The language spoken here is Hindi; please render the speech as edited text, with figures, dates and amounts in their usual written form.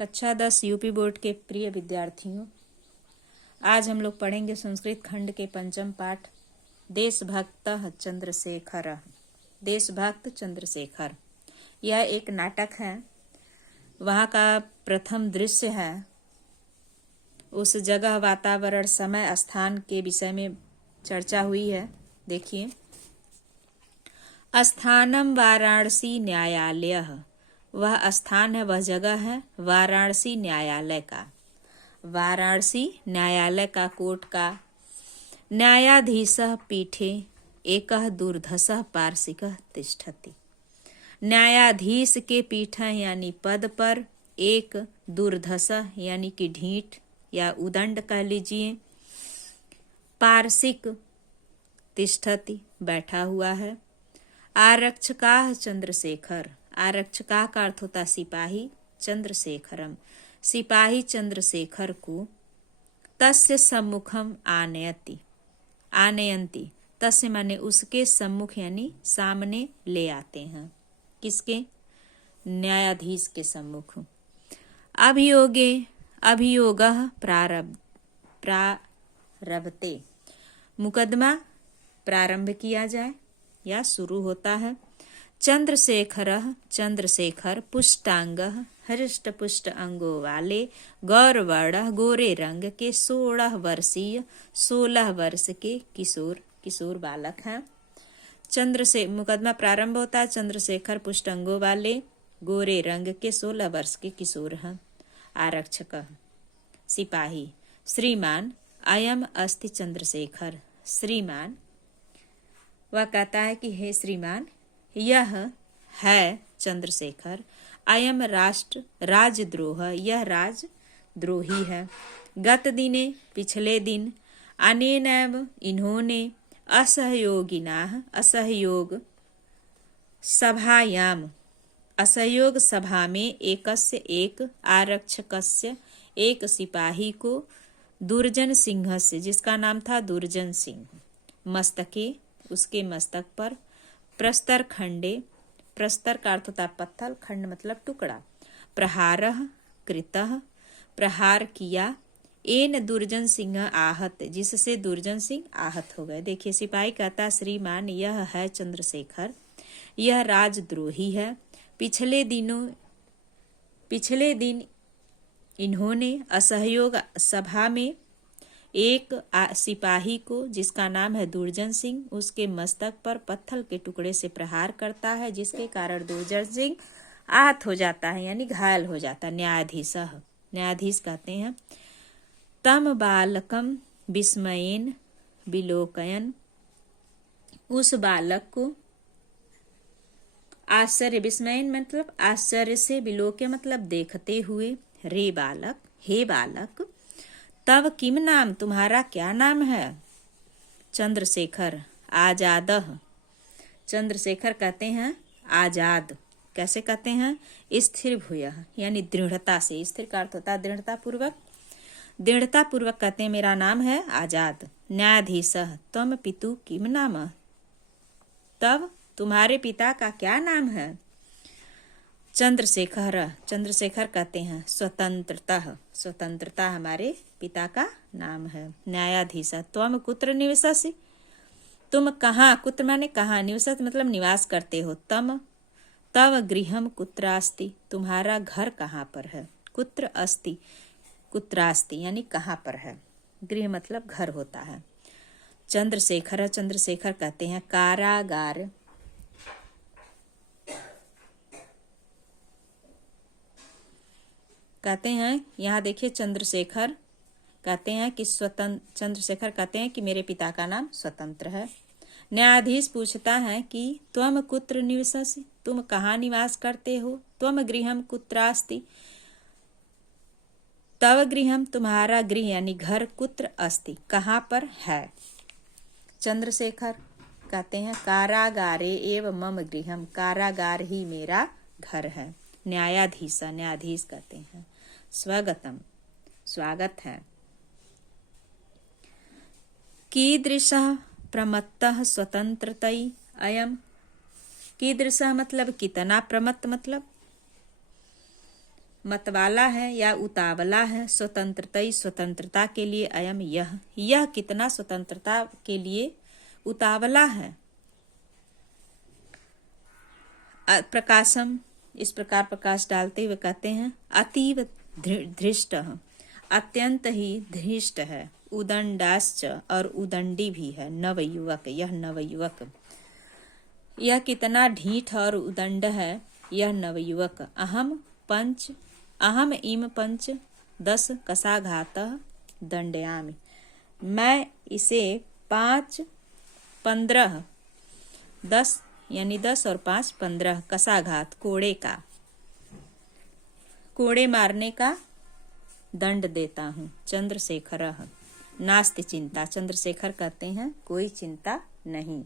कक्षा 10 यूपी बोर्ड के प्रिय विद्यार्थियों, आज हम लोग पढ़ेंगे संस्कृत खंड के पंचम पाठ देशभक्त चंद्रशेखर। देशभक्त चंद्रशेखर यह एक नाटक है। वहाँ का प्रथम दृश्य है। उस जगह, वातावरण, समय, स्थान के विषय में चर्चा हुई है। देखिए, स्थानम वाराणसी न्यायालय, वह स्थान है, वह जगह है वाराणसी न्यायालय का। वाराणसी न्यायालय का, कोर्ट का। न्यायाधीशः पीठे एकः दुर्धसः पार्षिकः तिष्ठति। न्यायाधीश के पीठ यानी पद पर एक दुर्धसः यानी कि ढीठ या उदंड कह लीजिए, पार्षिक तिष्ठति बैठा हुआ है। आरक्षकाः चंद्रशेखर, आरक्षका का अर्थ होता सिपाही, चंद्रशेखरम सिपाही चंद्रशेखर को तस्य सम्मुखम आनयति, आनयंती, तस्य माने उसके सम्मुख यानी सामने ले आते हैं। किसके? न्यायाधीश के सम्मुख। अभियोगे अभियोगः प्रारभते, मुकदमा प्रारंभ किया जाए या शुरू होता है। चंद्रशेखरः, चंद्रशेखर, पुष्टांगः, हृष्ट पुष्ट अंगों वाले, गौरवर्णः, गोरे रंग के, 16 वर्षीय, 16 वर्ष के किशोर, किशोर बालक हैं। मुकदमा प्रारंभ होता है। चंद्रशेखर पुष्ट अंगों वाले, गोरे रंग के, 16 वर्ष के किशोर हैं। आरक्षक सिपाही, श्रीमान अयम अस्ति चंद्रशेखर, श्रीमान, वह कहता है कि हे श्रीमान, यह है चंद्रशेखर। अयम राष्ट्र राजद्रोह, यह राजद्रोही है। गत दिने, पिछले दिन, अनेनैव इन्होंने, असहयोगिनाः, असहयोग सभायाम, असहयोग सभा में, एकस्य एक, आरक्षकस्य एक सिपाही को, दुर्जन सिंह से, जिसका नाम था दुर्जन सिंह, मस्तके, उसके मस्तक पर, प्रस्तर खंडे, प्रस्तर का अर्थ होता पत्थर, खंड मतलब टुकड़ा, प्रहारः कृतः, प्रहार किया, एन दुर्जन सिंह आहत, जिससे दुर्जन सिंह आहत हो गए। देखिए, सिपाही कहता, श्रीमान, यह है चंद्रशेखर, यह राजद्रोही है। पिछले दिन इन्होंने असहयोग सभा में एक सिपाही को, जिसका नाम है दुर्जन सिंह, उसके मस्तक पर पत्थर के टुकड़े से प्रहार करता है, जिसके कारण दुर्जन सिंह आहत हो जाता है यानी घायल हो जाता है। न्यायाधीश, न्यायाधीश कहते हैं, तम बालकम विस्मयेन विलोकयन, उस बालक को आश्चर्य, विस्मयन मतलब आश्चर्य से, विलोक्य मतलब देखते हुए, रे बालक, हे बालक, तब किम नाम, तुम्हारा क्या नाम है? चंद्रशेखर आजादः, चंद्रशेखर कहते हैं आजाद। कैसे कहते हैं? स्थिर भूयः यानी दृढ़ता से, स्थिर का अर्थ होता है दृढ़ता पूर्वक, दृढ़ता पूर्वक कहते हैं मेरा नाम है आजाद। न्यायाधीशः त्वम पितु किम नाम, तब तुम्हारे पिता का क्या नाम है? चंद्रशेखर, चंद्रशेखर कहते हैं स्वतंत्रता, स्वतंत्रता हमारे पिता का नाम है। न्यायाधीश, त्वम कुत्र निवससि, तुम कहाँ, कुत्र माने कहाँ, निवसत मतलब निवास करते हो। तव गृहम कुत्र अस्ति, तुम्हारा घर कहाँ पर है। कुत्र अस्ति, कुत्रास्ति यानी कहाँ पर है, गृह मतलब घर होता है। चंद्रशेखर, चंद्रशेखर कहते हैं कारागार, कहते हैं, यहाँ देखिए चंद्रशेखर कहते हैं कि चंद्रशेखर कहते हैं कि मेरे पिता का नाम स्वतंत्र है। न्यायाधीश पूछता है कि त्वम कुत्र निवससि, तुम कहाँ निवास करते हो। त्वम गृहम कुत्रास्ति, तव गृहम तुम्हारा गृह यानी घर, कुत्र अस्ति कहाँ पर है। चंद्रशेखर कहते हैं कारागारे एव मम गृहम, कारागार ही मेरा घर है। न्यायाधीश, न्यायाधीश कहते हैं स्वगतम, स्वागत है। कीदृशः प्रमत्तः स्वतंत्रतई अयम, कीदृशः मतलब कितना, प्रमत्त मतलब मतवाला है या उतावला है, स्वतंत्रता के लिए अयम यह कितना स्वतंत्रता के लिए उतावला है। प्रकाशम, इस प्रकार प्रकाश डालते हुए कहते हैं अतीव धृष्ट, अत्यंत ही धृष्ट है। उदंडाश्च, और उदंडी भी है। नवयुवक, यह नवयुवक, यह कितना ढीठ और उदंड है यह नवयुवक। अहम इम पंच 10 कसाघातः दंडयामि, मैं इसे 5 15 10 यानी 10 और 5 15 कसाघात, कोड़े मारने का दंड देता हूँ। चंद्रशेखर नास्ति चिंता, चंद्रशेखर कहते हैं कोई चिंता नहीं।